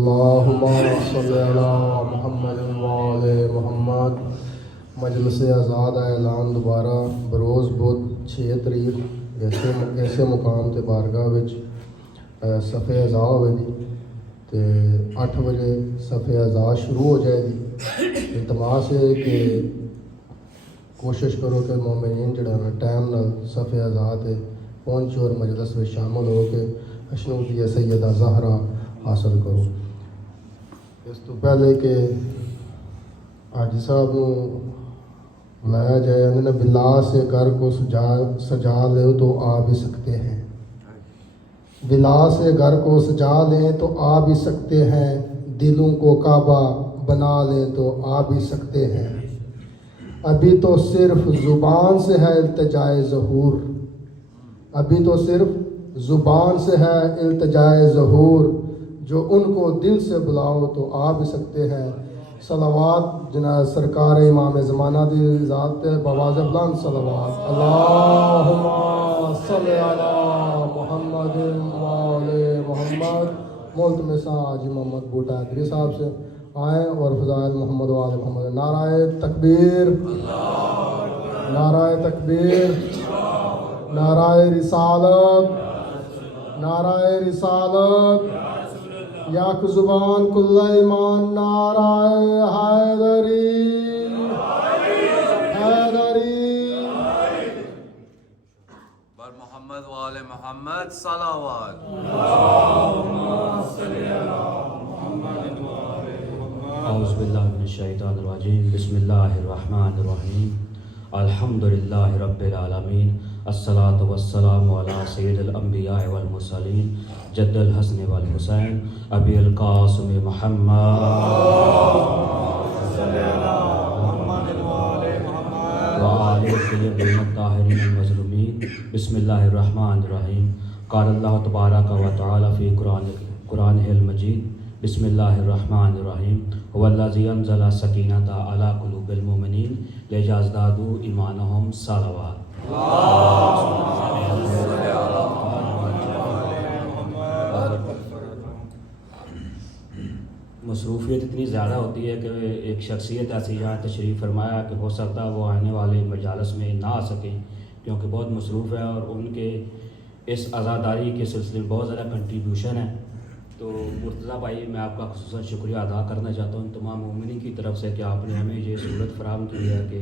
اللہم صلی علی محمد وآل محمد۔ مجلس آزاد اعلان دوبارہ بروز بدھ 6 تاریخ ایسے مقام تے بارگاہ وچ صفحہ اعزا ہوئے گی تے 8 بجے صفحہ اعزا شروع ہو جائے گی۔ التماس ہے کہ کوشش کرو کہ مومنین جڑا نا ٹائم نال صفحہ اعزا تے پہنچو اور مجلس میں شامل ہو کے اشنودیہ سیدہ زہرا حاصل کرو۔ اس تو پہلے کہ حاجی صاحب کو بلایا جائے، انہوں نے بلا سے گھر کو سجا لے تو آ بھی سکتے ہیں، بلا سے گھر کو سجا لیں تو آ بھی سکتے ہیں، دلوں کو کعبہ بنا لیں تو آ بھی سکتے ہیں۔ ابھی تو صرف زبان سے ہے التجائے ظہور، ابھی تو صرف زبان سے ہے التجائے ظہور، جو ان کو دل سے بلاؤ تو آ بھی سکتے ہیں۔ صلوات جناب سرکار امام زمانہ دی ذات بواز بلند صلوات۔ اللہم صلی علی محمد وآل محمد۔ ملتمساں حاجی محمد بوٹا ادری صاحب سے آئیں اور فضائل محمد وآل محمد۔ نعرہ تکبیر، نعرہ تکبیر، نعرہ رسالت، نعرہ رسالت، یک زبان کل ایمان، نعرہ حیدری، حیدری۔ بر محمد وآل محمد صلوات۔ اعوذ باللہ من الشیطان الرجیم، بسم اللہ الرحمن الرحیم، الحمدللہ رب العالمین، الصلاۃ والسلام علی سید الانبیاء والمرسلین، جد الحسن والحسین، ابی القاسم محمد وآل الطیبین الطاہرین المظلومین۔ بسم اللہ الرحمن الرحیم۔ قال اللہ تبارک و تعالی فی قرآنہ المجید، بسم اللہ الرحمن الرحیم، هو الذی انزل السکینۃ علی قلوب المؤمنین لیزدادوا ایمانہم صلوات۔ مصروفیت اتنی زیادہ ہوتی ہے کہ ایک شخصیت ایسی یہاں تشریف فرمایا کہ ہو سکتا ہے وہ آنے والے مجالس میں نہ آ سکیں کیونکہ بہت مصروف ہے، اور ان کے اس عزاداری کے سلسلے میں بہت زیادہ کنٹریبیوشن ہے۔ تو مرتضیٰ بھائی، میں آپ کا خصوصاً شکریہ ادا کرنا چاہتا ہوں تمام مومنین کی طرف سے کہ آپ نے ہمیں یہ سہولت فراہم کی ہے کہ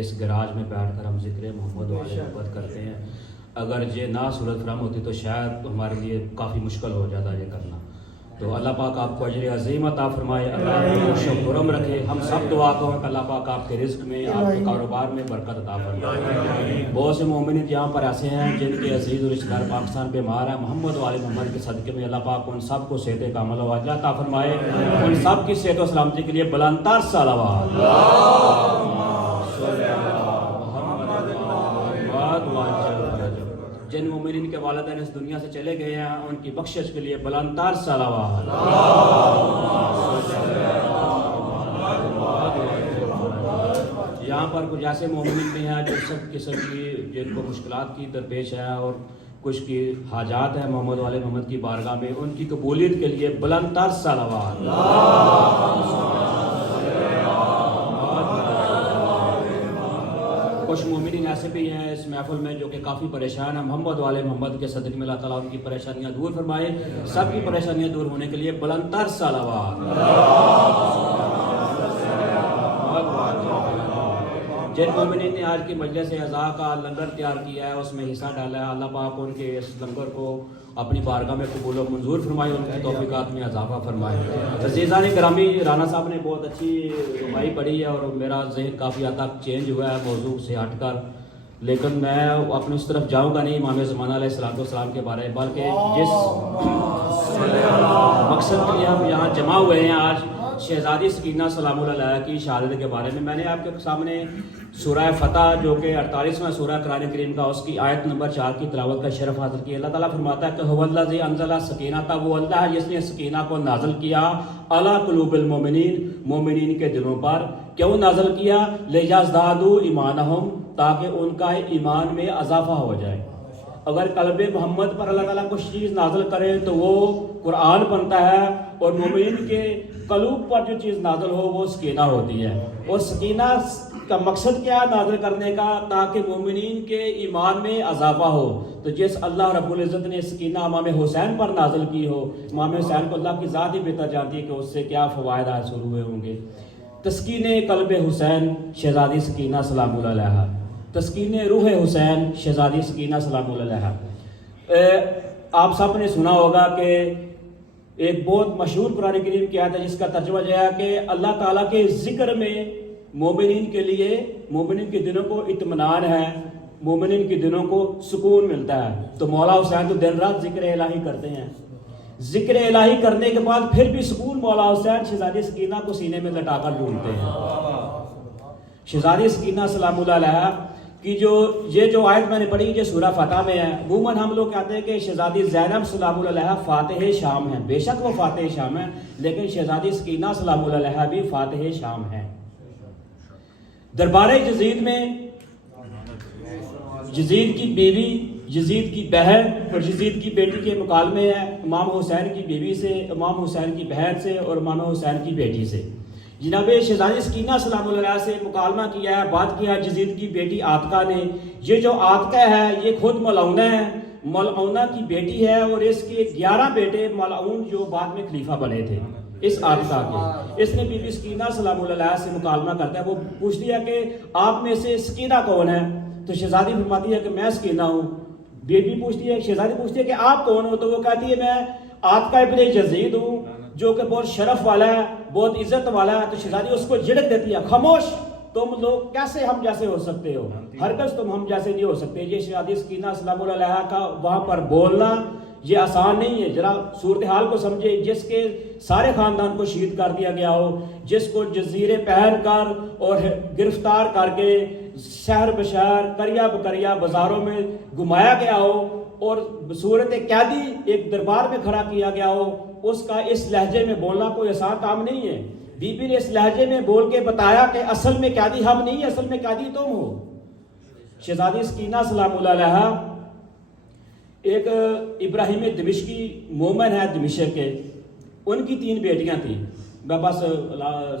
اس گراج میں بیٹھ کر ہم ذکر محمد وآل محمد کرتے ہیں۔ اگر یہ نہ سہولت فراہم ہوتی تو شاید ہمارے لیے کافی مشکل ہو جاتا یہ کرنا۔ تو اللہ پاک آپ کو اجر عظیم عطا فرمائے، اللہ خوش و خرم رکھے۔ ہم سب دعا کریں کہ اللہ پاک آپ کے رزق میں، آپ کے کاروبار میں برکت عطا فرمائے۔ بہت سے مومنین یہاں پر ایسے ہیں جن کے عزیز و رشتہ دار پاکستان بیمار ہیں، محمد وآل محمد کے صدقے میں اللہ پاک ان سب کو صحت کاملہ و عاجلہ عطا فرمائے، ان سب کی صحت و سلامتی کے لیے بلند تر صلوات۔ جن مومنین کے والدین اس دنیا سے چلے گئے ہیں ان کی بخشش کے لیے بلند تر صلوات۔ یہاں پر کچھ ایسے مومنین بھی ہیں جو سب قسم کی جن کو مشکلات کی درپیش ہے اور کچھ کی حاجات ہیں محمد وآل محمد کی بارگاہ میں، ان کی قبولیت کے لیے بلند تر صلوات۔ کچھ مومنین ایسے بھی ہیں اس محفل میں جو کہ کافی پریشان ہیں، محمد وآل محمد کے صدقے میں اللہ تعالیٰ ان کی پریشانیاں دور فرمائے۔ سب کی پریشانیاں دور ہونے کے لیے بلند تر صلوات۔ جن مومنین نے آج کی مجلس اعزا کا لنگر تیار کیا ہے، اس میں حصہ ڈالا ہے، اللہ پاک ان کے اس لنگر کو اپنی بارگاہ میں قبول و منظور فرمائے، ان کی توفیقات میں اضافہ فرمائے۔ عزیزان گرامی، رانا صاحب نے بہت اچھی رہنمائی پڑھی ہے اور میرا ذہن کافی حد تک چینج ہوا ہے موضوع سے ہٹ کر، لیکن میں اپنی اس طرف جاؤں گا نہیں امام زمانہ علیہ السلام کے بارے میں، بلکہ جس مقصد کے لیے ہم یہاں جمع ہوئے ہیں آج، شہزادی سکینہ سلام اللہ علیہ کی شہادت کے بارے میں نے آپ کے سامنے سورہ فتح جو کہ 48واں سورہ قرآن کریم کا اس کی آیت نمبر 4 کی تلاوت کا شرف حاصل کیا۔ اللہ تعالیٰ فرماتا ہے کہ هو الذی انزل السکینۃ، وہ اللہ ہے جس نے سکینہ کو نازل کیا علی قلوب المؤمنین، مومنین کے دلوں پر۔ کیوں نازل کیا؟ لیزدادوا ایمانہم، تاکہ ان کا ایمان میں اضافہ ہو جائے۔ اگر قلب محمد پر اللہ تعالیٰ کچھ چیز نازل کرے تو وہ قرآن بنتا ہے، اور مومنین کے قلوب پر جو چیز نازل ہو وہ سکینہ ہوتی ہے. اور سکینہ کا مقصد کیا ہے نازل کرنے کا؟ تاکہ مومنین کے ایمان میں اضافہ ہو. تو جس اللہ رب العزت نے سکینہ امام حسین پر نازل کی ہو، امام حسین کو اللہ کی ذات ہی بہتر جانتی ہے کہ اس سے کیا فوائد حاصل ہوئے ہوں گے. تسکین قلب حسین شہزادی سکینہ سلام اللہ علیہا، تسکین روح حسین شہزادی سکینہ سلام اللہ علیہا. آپ سب نے سنا ہوگا کہ ایک بہت مشہور قرآن کریم کی آیت ہے جس کا ترجمہ یہ ہے کہ اللہ تعالیٰ کے ذکر میں مومنین کے لیے، مومنین کے دلوں کو اطمینان ہے، مومنین کے دلوں کو سکون ملتا ہے. تو مولا حسین تو دن رات ذکر الہی کرتے ہیں. ذکر الہی کرنے کے بعد پھر بھی سکون مولا حسین شہزادی سکینہ کو سینے میں لٹا کر ڈھونڈتے ہیں. شہزادی سکینہ سلام اللہ علیہا کی یہ جو آیت میں نے پڑھی جو سورہ فتح میں ہے، عموماً ہم لوگ کہتے ہیں کہ شہزادی زینب سلام اللہ علیہا فاتح شام ہے. بے شک وہ فاتح شام ہے، لیکن شہزادی سکینہ سلام اللہ علیہا بھی فاتح شام ہے. دربار یزید میں یزید کی بیوی، یزید کی بہن اور یزید کی بیٹی کے مکالمے ہیں امام حسین کی بیوی سے، امام حسین کی بہن سے اور امام حسین کی بیٹی سے. جناب شہزادی سکینہ سلام اللہ علیہ سے مکالمہ کیا ہے، بات کیا ہے یزید کی بیٹی عاتقہ نے. یہ جو عاتقہ ہے یہ خود ملعونہ ہے، ملعونہ کی بیٹی ہے، اور اس کے 11 بیٹے ملعون جو بعد میں خلیفہ بنے تھے اس عاتقہ کے. اس نے بی بی سکینہ سلام اللہ علیہ سے مکالمہ کرتا ہے. وہ پوچھتی ہے کہ آپ میں سے سکینہ کون ہے؟ تو شہزادی فرماتی ہے کہ میں سکینہ ہوں. بیٹی پوچھتی ہے، شہزادی پوچھتی ہے کہ آپ کون ہو؟ تو وہ کہتی ہے میں عاتقہ ابن یزید ہوں جو کہ بہت شرف والا ہے، بہت عزت والا ہے. تو شہزادی اس کو جھڑک دیتی ہے، خاموش، تم لوگ کیسے ہم جیسے ہو سکتے ہو؟ ہرگز تم ہم جیسے نہیں ہو سکتے. یہ شہزادی سکینہ سلام اللہ علیہ کا وہاں پر بولنا یہ آسان نہیں ہے. ذرا صورتحال کو سمجھے. جس کے سارے خاندان کو شہید کر دیا گیا ہو، جس کو جزیرے پہن کر اور گرفتار کر کے شہر بشہر کریا بکریا بازاروں میں گھمایا گیا ہو، اور صورت قیدی ایک دربار میں کھڑا کیا گیا ہو، اس کا اس لہجے میں بولنا کوئی آسان کام نہیں ہے. بی بی نے اس لہجے میں بول کے بتایا کہ اصل میں قیدی ہم نہیں، اصل میں قیدی تم ہو. شہزادی سکینہ سلام اللہ علیہا ایک ابراہیم دمشقی مومن ہے دمشق کے. ان کی 3 بیٹیاں تھیں. میں بس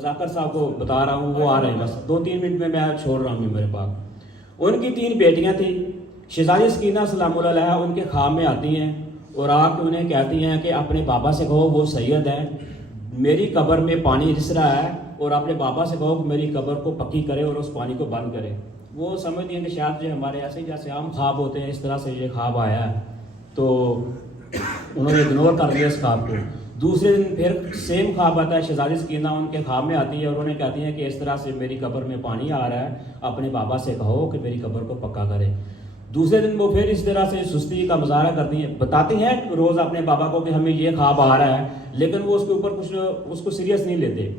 ذاکر صاحب کو بتا رہا ہوں، وہ آ رہے ہیں، بس 2-3 منٹ میں چھوڑ رہا ہوں میرے پاس. ان کی 3 بیٹیاں تھیں. شہزادی سکینہ سلام اللہ علیہا ان کے خواب میں آتی ہیں اور آ کے انہیں کہتی ہیں کہ اپنے بابا سے کہو وہ سید ہے، میری قبر میں پانی رس رہا ہے، اور اپنے بابا سے کہو کہ میری قبر کو پکی کرے اور اس پانی کو بند کرے. وہ سمجھتی ہیں کہ شاید جو ہمارے ایسے جیسے عام خواب ہوتے ہیں اس طرح سے یہ خواب آیا ہے، تو انہوں نے اگنور کر دیا اس خواب کو. دوسرے دن پھر سیم خواب آتا ہے. شہزادی سکینہ ان کے خواب میں آتی ہے اور انہیں کہتی ہیں کہ اس طرح سے میری قبر میں پانی آ رہا ہے، اپنے بابا سے کہو کہ میری قبر کو پکا کرے. دوسرے دن وہ پھر اس طرح سے سستی کا مظاہرہ کرتی ہیں، بتاتی ہیں روز اپنے بابا کو کہ ہمیں یہ خواب آ رہا ہے، لیکن وہ اس کے اوپر کچھ اس کو سیریس نہیں لیتے.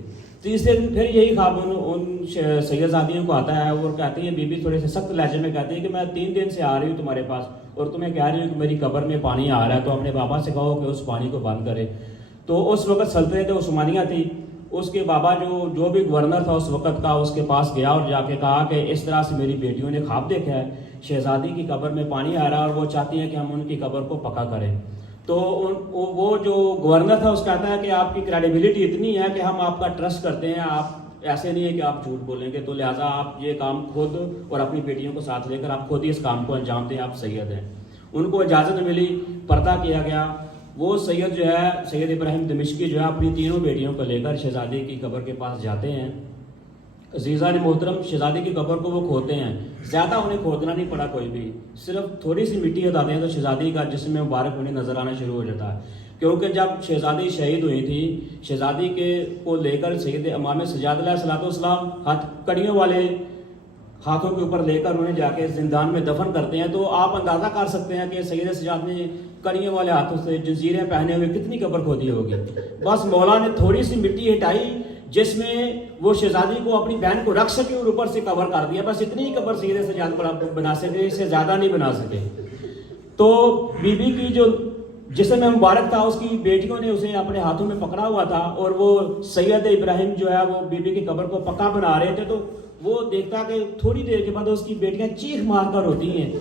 تیسرے دن پھر یہی خواب ان سیدزادیوں کو آتا ہے اور کہتی ہیں، بی بی تھوڑے سے سخت لہجے میں کہتی ہے کہ میں 3 دن سے آ رہی ہوں تمہارے پاس اور تمہیں کہہ رہی ہوں کہ میری قبر میں پانی آ رہا ہے، تو اپنے بابا سے کہو کہ اس پانی کو بند کرے. تو اس وقت سلطنت عثمانیہ تھی. اس کے بابا جو بھی گورنر تھا اس وقت کا، اس کے پاس گیا اور جا کے کہا کہ اس طرح سے میری بیٹیوں نے خواب دیکھا ہے، شہزادی کی قبر میں پانی آ رہا ہے اور وہ چاہتی ہیں کہ ہم ان کی قبر کو پکا کریں. تو وہ جو گورنر تھا اس کہتا ہے کہ آپ کی کریڈیبلٹی اتنی ہے کہ ہم آپ کا ٹرسٹ کرتے ہیں، آپ ایسے نہیں ہے کہ آپ جھوٹ بولیں گے، تو لہٰذا آپ یہ کام خود اور اپنی بیٹیوں کو ساتھ لے کر آپ خود ہی اس کام کو انجام دیں، آپ سید ہیں. ان کو اجازت ملی، پردہ کیا گیا. وہ سید جو ہے، سید ابراہیم دمشقی جو ہے، اپنی 3 بیٹیوں کو لے کر شہزادی کی قبر کے پاس جاتے ہیں. عزیزان محترم، شہزادی کی قبر کو وہ کھودتے ہیں. زیادہ انہیں کھودنا نہیں پڑا کوئی بھی، صرف تھوڑی سی مٹی ہٹاتے ہیں تو شہزادی کا جسم مبارک انہیں نظر آنا شروع ہو جاتا ہے. کیونکہ جب شہزادی شہید ہوئی تھی، شہزادی کو لے کر سید امام سجاد علیہ الصلوۃ والسلام کڑیوں والے ہاتھوں کے اوپر لے کر انہیں جا کے زندان میں دفن کرتے ہیں. تو آپ اندازہ کر سکتے ہیں کہ سید سجاد نے کڑیوں والے ہاتھوں سے جنزیریں پہنے ہوئے کتنی قبر کھودی ہوگی. بس مولا نے تھوڑی سی مٹی ہٹائی جس میں وہ شہزادی کو اپنی بہن کو رکھ سکے اور اوپر سے کور کر دیا. بس اتنی ہی قبر سید سجاد بنا سکے، اس سے زیادہ نہیں بنا سکے. تو بی بی کی جو جسم مبارک تھا، اس کی بیٹیوں نے اسے اپنے ہاتھوں میں پکڑا ہوا تھا اور وہ سید ابراہیم جو ہے وہ بی بی کی قبر کو پکا بنا رہے تھے. تو وہ دیکھتا کہ تھوڑی دیر کے بعد اس کی بیٹیاں چیخ مار کر روتی ہیں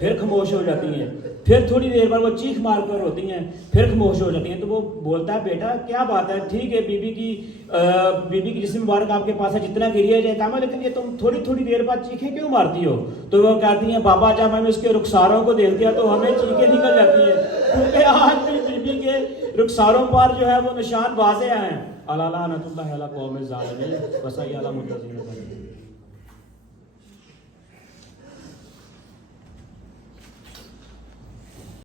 پھر خاموش ہو جاتی ہیں، پھر تھوڑی دیر بعد وہ چیخ مار کر روتی ہیں پھر خاموش ہو جاتی ہیں. تو وہ بولتا ہے بیٹا کیا بات ہے، ٹھیک ہے بی بی کی جسم مبارک آپ کے پاس ہے جتنا گریا جائے کام ہے، لیکن یہ تم تھوڑی دیر بعد چیخیں کیوں مارتی ہو؟ تو وہ کہتی ہیں بابا جب ہم اس کے رخساروں کو دیکھتے ہیں تو ہمیں چیخیں نکل جاتی ہیں، کیونکہ آج بھی بی کے رخساروں پر جو ہے وہ نشان واضح ہیں. اللہ لعنت اللہ علی قوم الظالمین وصلی علی متزین.